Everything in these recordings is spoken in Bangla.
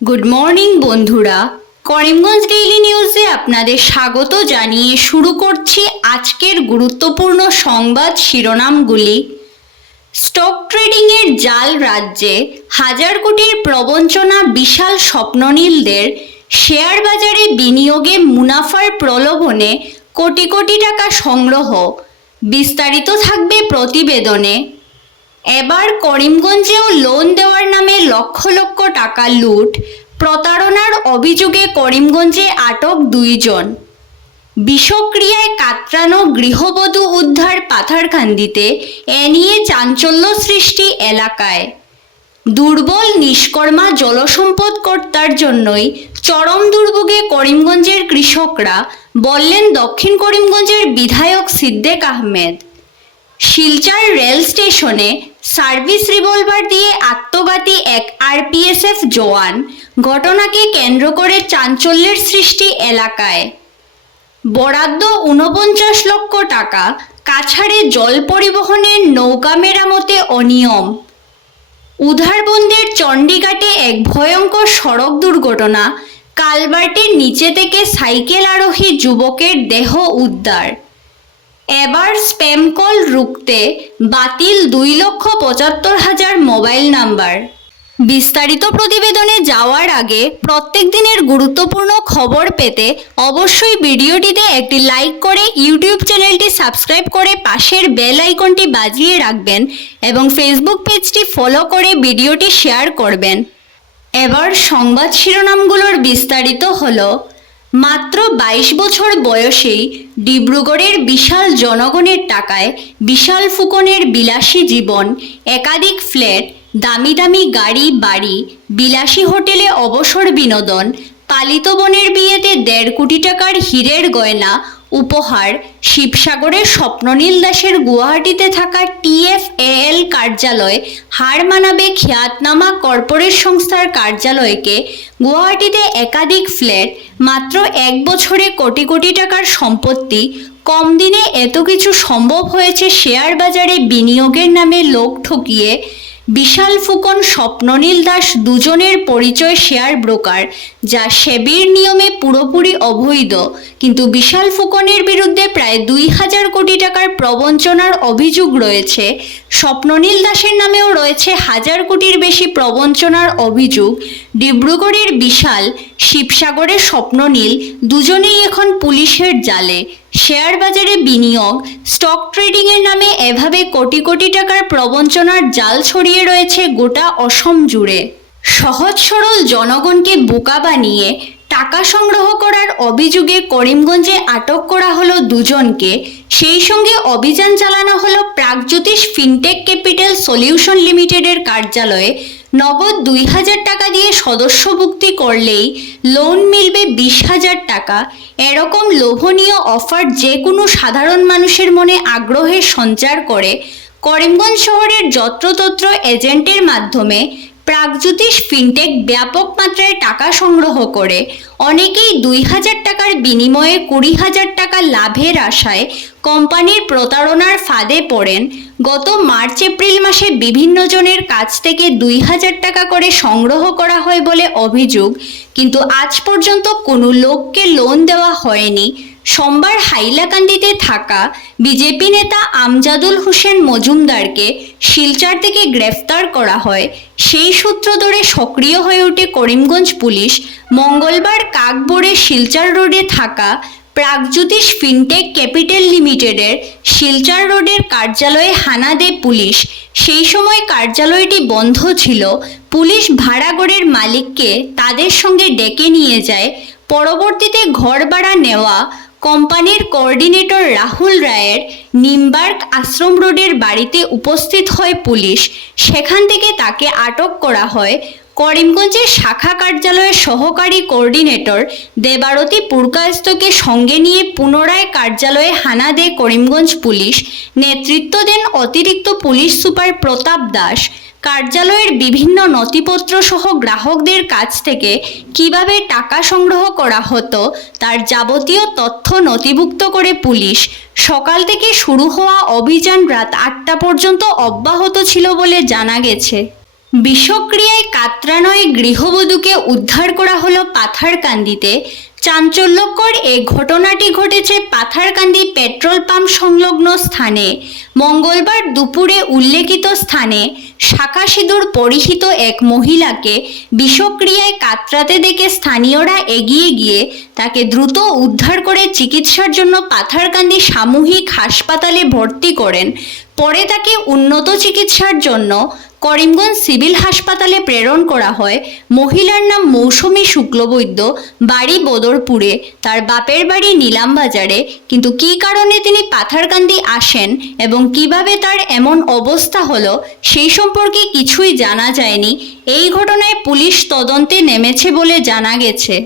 গুড মর্নিং বন্ধুরা, করিমগঞ্জ ডেইলি নিউজে আপনাদের স্বাগত জানিয়ে শুরু করছি আজকের গুরুত্বপূর্ণ সংবাদ শিরোনামগুলি। স্টক ট্রেডিংয়ের জাল রাজ্যে হাজার কোটির প্রবঞ্চনা বিশাল স্বপ্ননীলদের, শেয়ার বাজারে বিনিয়োগে মুনাফার প্রলোভনে কোটি কোটি টাকা সংগ্রহ। বিস্তারিত থাকবে প্রতিবেদনে। এবার করিমগঞ্জেও লোন দেওয়ার নামে লক্ষ লক্ষ টাকা লুট, প্রতারণার অভিযোগে করিমগঞ্জে আটক 2 জন। বিষক্রিয়ায় কাতরানো গৃহবধূ উদ্ধার পাথারকান্দিতে, এ নিয়ে চাঞ্চল্য সৃষ্টি এলাকায়। দুর্বল নিষ্কর্মা জলসম্পদ কর্তার জন্যই চরম দুর্ভোগে করিমগঞ্জের কৃষকরা, বললেন দক্ষিণ করিমগঞ্জের বিধায়ক সিদ্দেক আহমেদ। শিলচর রেল স্টেশনে সার্ভিস রিভলভার দিয়ে আত্মঘাতী এক আরপিএসএফ জওয়ান, ঘটনাকে কেন্দ্র করে চাঞ্চল্যের সৃষ্টি এলাকায়। বরাদ্দ 49 লক্ষ টাকা, কাছাড়ে জল পরিবহনের নৌকা মেরামতে অনিয়ম। উধারবন্দের চণ্ডীঘাটে এক ভয়ঙ্কর সড়ক দুর্ঘটনা, কালভার্টের নিচে থেকে সাইকেল আরোহী যুবকের দেহ উদ্ধার। এবার স্প্যাম কল রুখতে বাতিল 2,75,000 মোবাইল নাম্বার। বিস্তারিত প্রতিবেদনে যাওয়ার আগে প্রত্যেক দিনের গুরুত্বপূর্ণ খবর পেতে অবশ্যই ভিডিওটিতে একটি লাইক করে ইউটিউব চ্যানেলটি সাবস্ক্রাইব করে পাশের বেল আইকনটি বাজিয়ে রাখবেন এবং ফেসবুক পেজটি ফলো করে ভিডিওটি শেয়ার করবেন। এবার সংবাদ শিরোনামগুলোর বিস্তারিত হলো। মাত্র 22 বছর বয়সেই ডিব্রুগড়ের বিশাল জনগণের টাকায় বিশাল ফুকনের বিলাসী জীবন, একাধিক ফ্ল্যাট, দামি দামি গাড়ি বাড়ি, বিলাসী হোটেলে অবসর বিনোদন, পালিত বোনের বিয়েতে 1.5 কোটি টাকার হীরের গয়না উপহার। শিবসাগরের স্বপ্ননীল দাসের গুয়াহাটিতে থাকা TFAL কার্যালয় হার মানাবে খ্যাতনামা কর্পোরেট সংস্থার কার্যালয়কে। গুয়াহাটিতে একাধিক ফ্ল্যাট, মাত্র 1 বছরে কোটি কোটি টাকার সম্পত্তি। কম দিনে এত কিছু সম্ভব হয়েছে শেয়ার বাজারে বিনিয়োগের নামে লোক ঠকিয়ে। বিশাল ফুকন, স্বপ্ননীল দাস দুজনের পরিচয় শেয়ার ব্রোকার, যা সেবির নিয়মে পুরোপুরি অবৈধ। কিন্তু বিশাল ফুকনের বিরুদ্ধে প্রায় 2,000 কোটি টাকার প্রবঞ্চনার অভিযোগ রয়েছে। স্বপ্ননীল দাসের নামেও রয়েছে 1,000 কোটির বেশি প্রবঞ্চনার অভিযোগ। ডিব্রুগড়ের বিশাল, শিবসাগরের স্বপ্ননীল দুজনেই এখন পুলিশের জালে। শেয়ার বাজারে বিনিয়োগ, স্টক ট্রেডিংয়ের নামে এভাবে কোটি কোটি টাকার প্রবঞ্চনার জাল ছড়িয়ে রয়েছে গোটা অসম জুড়ে। সহজ সরল জনগণকে বোকা বানিয়ে টাকা সংগ্রহ করার অভিযোগে করিমগঞ্জে আটক করা হলো 2 জনকে। সেই সঙ্গে অভিযান চালানো হলো প্রাগজ্যোতিষ ফিনটেক ক্যাপিটাল সলিউশন লিমিটেডের কার্যালয়ে। নগদ 2,000 টাকা দিয়ে সদস্যভুক্তি করলেই লোন মিলবে 20,000 টাকা। এরকম লোভনীয় অফার যে কোনো সাধারণ মানুষের মনে আগ্রহের সঞ্চার করে। করিমগঞ্জ শহরের যত্রতত্র এজেন্টের মাধ্যমে প্রাগজ্যোতিষ ফিনটেক ব্যাপক মাত্রায় টাকা সংগ্রহ করে। অনেকেই 2,000 টাকার বিনিময়ে 20,000 টাকা লাভের আশায় কোম্পানির প্রতারণার ফাঁদে পড়েন। গত মার্চ এপ্রিল মাসে বিভিন্ন জনের কাছ থেকে 2,000 টাকা করে সংগ্রহ করা হয় বলে অভিযোগ, কিন্তু আজ পর্যন্ত কোনো লোককে লোন দেওয়া হয়নি। সোমবার হাইলাকান্দিতে থাকা বিজেপি নেতা আমজাদুল হোসেন মজুমদারকে শিলচর থেকে গ্রেফতার করা হয়। সেই সূত্র ধরে সক্রিয় হয়ে ওঠে করিমগঞ্জ পুলিশ। মঙ্গলবার কাকবোড়ে শিলচর রোডে থাকা প্রাগজ্যোতিষ ফিনটেক ক্যাপিটাল লিমিটেডের শিলচর রোডের কার্যালয়ে হানা দেয় পুলিশ। সেই সময় কার্যালয়টি বন্ধ ছিল। পুলিশ ভাড়াঘরের মালিককে তাদের সঙ্গে ডেকে নিয়ে যায়। পরবর্তীতে ঘর ভাড়া নেওয়া কোম্পানির কোঅর্ডিনেটর রাহুল রায়ের নিমবার্গ আশ্রম রোডের বাড়িতে উপস্থিত হয় পুলিশ। সেখান থেকে তাকে আটক করা হয়। করিমগঞ্জের শাখা কার্যালয়ের সহকারী কোঅর্ডিনেটর দেবারতী পুরকায়স্তকে সঙ্গে নিয়ে পুনরায় কার্যালয়ে হানা দেয় করিমগঞ্জ পুলিশ। নেতৃত্ব দেন অতিরিক্ত পুলিশ সুপার প্রতাপ দাস। কার্যালয়ের বিভিন্ন নথিপত্র সহ গ্রাহকদের কাছ থেকে কিভাবে টাকা সংগ্রহ করা হতো তার যাবতীয় তথ্য নথিভুক্ত করে পুলিশ। সকাল থেকে শুরু হওয়া অভিযান রাত 8টা পর্যন্ত অব্যাহত ছিল বলে জানা গেছে। বিষক্রিয়ায় কাতরানয় গৃহবধূকে উদ্ধার করা হলো পাথারকান্দিতে। চাঞ্চল্যকর এ ঘটনাটি ঘটেছে পাথারকান্দি পেট্রোল পাম্প সংলগ্ন স্থানে। মঙ্গলবার দুপুরে উল্লেখিত স্থানে শাঁখা সিঁদুর পরিহিত এক মহিলাকে বিষক্রিয়ায় কাতরাতে দেখে স্থানীয়রা এগিয়ে গিয়ে তাকে দ্রুত উদ্ধার করে চিকিৎসার জন্য পাথারকান্দি সামূহিক হাসপাতালে ভর্তি করেন। পরে তাকে উন্নত চিকিৎসার জন্য করিমগঞ্জ সিভিল হাসপাতালে প্রেরণ করা হয়। মহিলার নাম মৌসুমী শুক্লবৈদ্য, বাড়ি বদরপুরে, তার বাপের বাড়ি নিলামবাজারে। কিন্তু কী কারণে তিনি পাথারকান্দি আসেন এবং কিভাবে তার এমন অবস্থা হলো সেই সম্পর্কে কিছুই জানা যায়নি। এই ঘটনায় পুলিশ তদন্তে নেমেছে বলে জানা গেছে।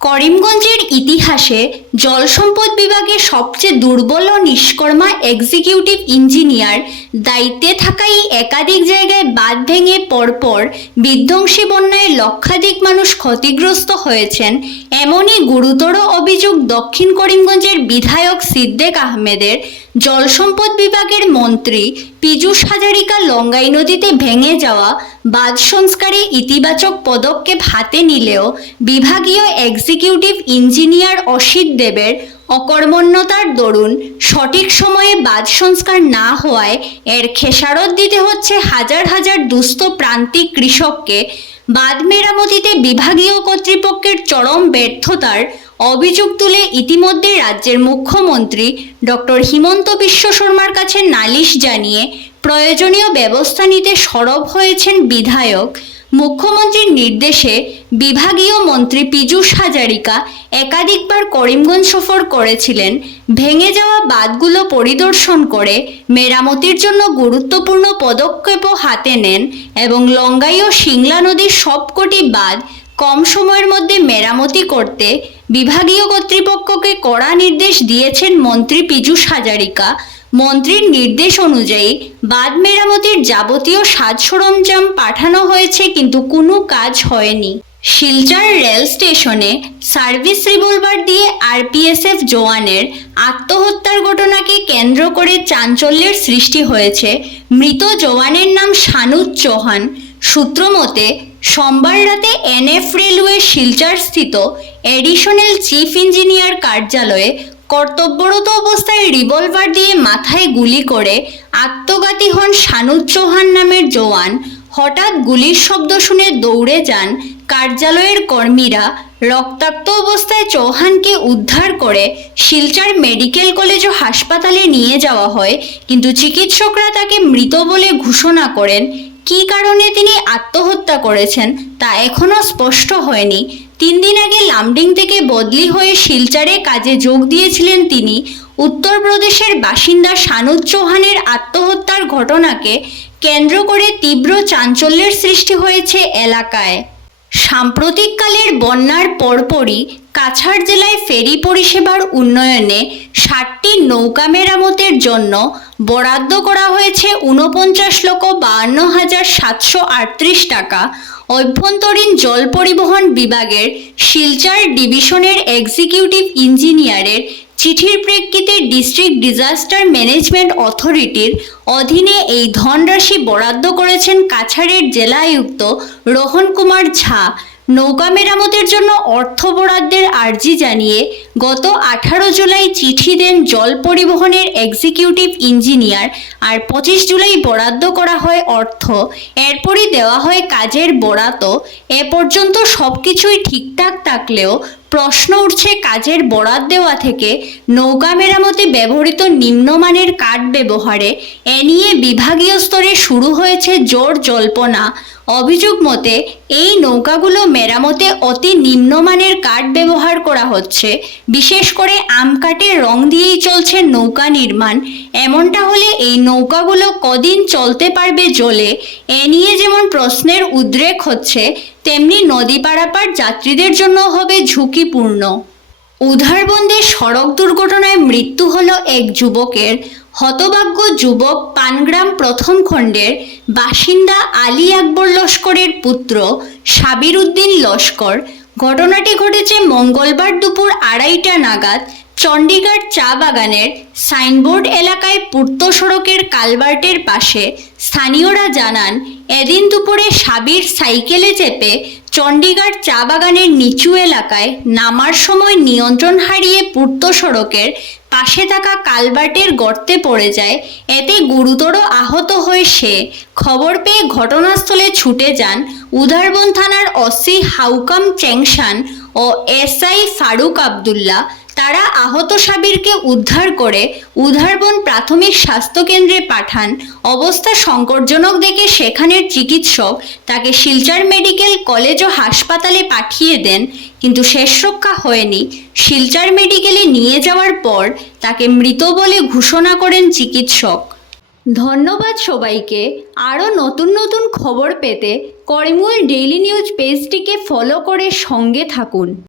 করিমগঞ্জের ইতিহাসে জলসম্পদ বিভাগে সবচেয়ে দুর্বল ও নিষ্কর্মা এক্সিকিউটিভ ইঞ্জিনিয়ার দায়িত্বে থাকাই একাধিক জায়গায় বাঁধ ভেঙে পরপর বিধ্বংসী বন্যায় লক্ষাধিক মানুষ ক্ষতিগ্রস্ত হয়েছেন। এমনই গুরুতর অভিযোগ দক্ষিণ করিমগঞ্জের বিধায়ক সিদ্দেক আহমেদের। জলসম্পদ বিভাগের মন্ত্রী পীযূষ হাজারিকা লঙ্গাই নদীতে ভেঙে যাওয়া বাঁধ সংস্কারে ইতিবাচক পদক্ষেপ হাতে নিলেও বিভাগীয় এক্সিকিউটিভ ইঞ্জিনিয়ার অসিত দেবের অকর্মণ্যতার দরুন সঠিক সময়ে বাঁধ সংস্কার না হওয়ায় এর খেসারত দিতে হচ্ছে হাজার হাজার দুস্থ প্রান্তিক কৃষককে। বাঁধ মেরামতিতে বিভাগীয় কর্তৃপক্ষের চরম ব্যর্থতার অভিযোগ তুলে ইতিমধ্যে রাজ্যের মুখ্যমন্ত্রী ডক্টর হিমন্ত বিশ্ব শর্মার কাছে নালিশ জানিয়ে প্রয়োজনীয় ব্যবস্থা নিতে সরব হয়েছেন বিধায়ক। মুখ্যমন্ত্রীর নির্দেশে বিভাগীয় মন্ত্রী পীযূষ হাজারিকা একাধিকবার করিমগঞ্জ সফর করেছিলেন। ভেঙে যাওয়া বাঁধগুলো পরিদর্শন করে মেরামতির জন্য গুরুত্বপূর্ণ পদক্ষেপও হাতে নেন এবং লঙ্গাই ও সিংলা নদীর সবকটি বাঁধ কম সময়ের মধ্যে মেরামতি করতে বিভাগীয় কর্তৃপক্ষকে কড়া নির্দেশ দিয়েছেন মন্ত্রী পীযূষ হাজারিকা। মন্ত্রীর নির্দেশ অনুযায়ী বাঁধ মেরামতির যাবতীয় সাজ সরঞ্জাম পাঠানো হয়েছে, কিন্তু কোনো কাজ হয়নি। শিলচর রেল স্টেশনে সার্ভিস রিভলভার দিয়ে আরপিএসএফ জওয়ানের আত্মহত্যার ঘটনাকে কেন্দ্র করে চাঞ্চল্যের সৃষ্টি হয়েছে। মৃত জওয়ানের নাম শানুজ চৌহান। সূত্র মতে সোমবার রাতে এনএফ রেলওয়ে শিলচর স্থিত এডিশনাল চিফ ইঞ্জিনিয়ার কার্যালয়ে কর্তব্যরত অবস্থায় রিভলভার দিয়ে মাথায় গুলি করে আত্মঘাতী হন শানুজ চৌহান নামের জওয়ান। হঠাৎ গুলির শব্দ শুনে দৌড়ে যান কার্যালয়ের কর্মীরা। রক্তাক্ত অবস্থায় চৌহানকে উদ্ধার করে শিলচর মেডিকেল কলেজ ও হাসপাতালে নিয়ে যাওয়া হয়, কিন্তু চিকিৎসকরা তাকে মৃত বলে ঘোষণা করেন। কী কারণে তিনি আত্মহত্যা করেছেন তা এখনও স্পষ্ট হয়নি। 3 দিন আগে লামডিং থেকে বদলি হয়ে শিলচরে কাজে যোগ দিয়েছিলেন তিনি। উত্তরপ্রদেশের বাসিন্দা শানুজ চৌহানের আত্মহত্যার ঘটনাকে কেন্দ্র করে তীব্র চাঞ্চল্যের সৃষ্টি হয়েছে এলাকায়। সাম্প্রতিককালের বন্যার পরপরই কাছাড় জেলায় ফেরি পরিষেবার উন্নয়নে 60টি নৌকা মেরামতের জন্য বরাদ্দ করা হয়েছে 49,52,738 টাকা। অভ্যন্তরীণ জল পরিবহন বিভাগের শিলচর ডিভিশনের এক্সিকিউটিভ ইঞ্জিনিয়ারের চিঠির প্রেক্ষিতে ডিস্ট্রিক্ট ডিজাস্টার ম্যানেজমেন্ট অথরিটির অধীনে এই ধনরাশি বরাদ্দ করেছেন কাছাড়ের জেলা আয়ুক্ত রোহন কুমার ঝা। নৌকা মেরামতের জন্য অর্থ বরাদ্দের আর্জি জানিয়ে গত 18 জুলাই চিঠি দেন জল পরিবহনের এক্সিকিউটিভ ইঞ্জিনিয়ার, আর 25 জুলাই বরাদ্দ করা হয় অর্থ। এরপরই দেওয়া হয় কাজের বরাত। এ পর্যন্ত সবকিছুই ঠিকঠাক থাকলেও প্রশ্ন উঠছে কাজের বরাত দেওয়া থেকে নৌকা মেরামতে ব্যবহৃত নিম্নমানের কাঠ ব্যবহারে। এ নিয়ে বিভাগীয় স্তরে শুরু হয়েছে জোর জল্পনা। অভিযোগ মতে এই নৌকাগুলো মেরামতে অতি নিম্নমানের কাঠ ব্যবহার করা হচ্ছে। বিশেষ করে আম কাঠের রং দিয়েই চলছে নৌকা নির্মাণ। এমনটা হলে এই নৌকাগুলো কদিন চলতে পারবে জলে? এ নিয়ে যেমন প্রশ্নের উদ্রেক হচ্ছে, তেমনি নদী পারাপার যাত্রীদের জন্য হবে ঝুঁকিপূর্ণ। উধারবন্দে সড়ক দুর্ঘটনায় মৃত্যু হলো এক যুবকের। হতভাগ্য যুবক পানগ্রাম প্রথম খণ্ডের বাসিন্দা আলী আকবর লস্করের পুত্র সাবির উদ্দিন লস্কর। ঘটনাটি ঘটেছে মঙ্গলবার দুপুর 2:30টা নাগাদ চণ্ডীগড় চা বাগানের সাইনবোর্ড এলাকায় পূর্ত সড়কের কালভার্টের পাশে। স্থানীয়রা জানান এদিন দুপুরে সাবির সাইকেলে চেপে চণ্ডীগড় চা বাগানের নিচু এলাকায় নামার সময় নিয়ন্ত্রণ হারিয়ে পূর্ত সড়কের পাশে থাকা কালভার্টের গর্তে পড়ে যায়। এতে গুরুতর আহত হয়ে সে। খবর পেয়ে ঘটনাস্থলে ছুটে যান উধারবন থানার ওসি হাউকাম চেংশান ও এসআই ফারুক আবদুল্লাহ। তারা আহত সাবিরকে উদ্ধার করে উধারবন প্রাথমিক স্বাস্থ্যকেন্দ্রে পাঠান। অবস্থা সংকটজনক দেখে সেখানের চিকিৎসক তাকে শিলচর মেডিকেল কলেজ ও হাসপাতালে পাঠিয়ে দেন, কিন্তু শেষ রক্ষা হয়নি। শিলচর মেডিকেলে নিয়ে যাওয়ার পর তাকে মৃত বলে ঘোষণা করেন চিকিৎসক। ধন্যবাদ সবাইকে। আরও নতুন নতুন খবর পেতে করিমগঞ্জ ডেইলি নিউজ পেজটিকে ফলো করে সঙ্গে থাকুন।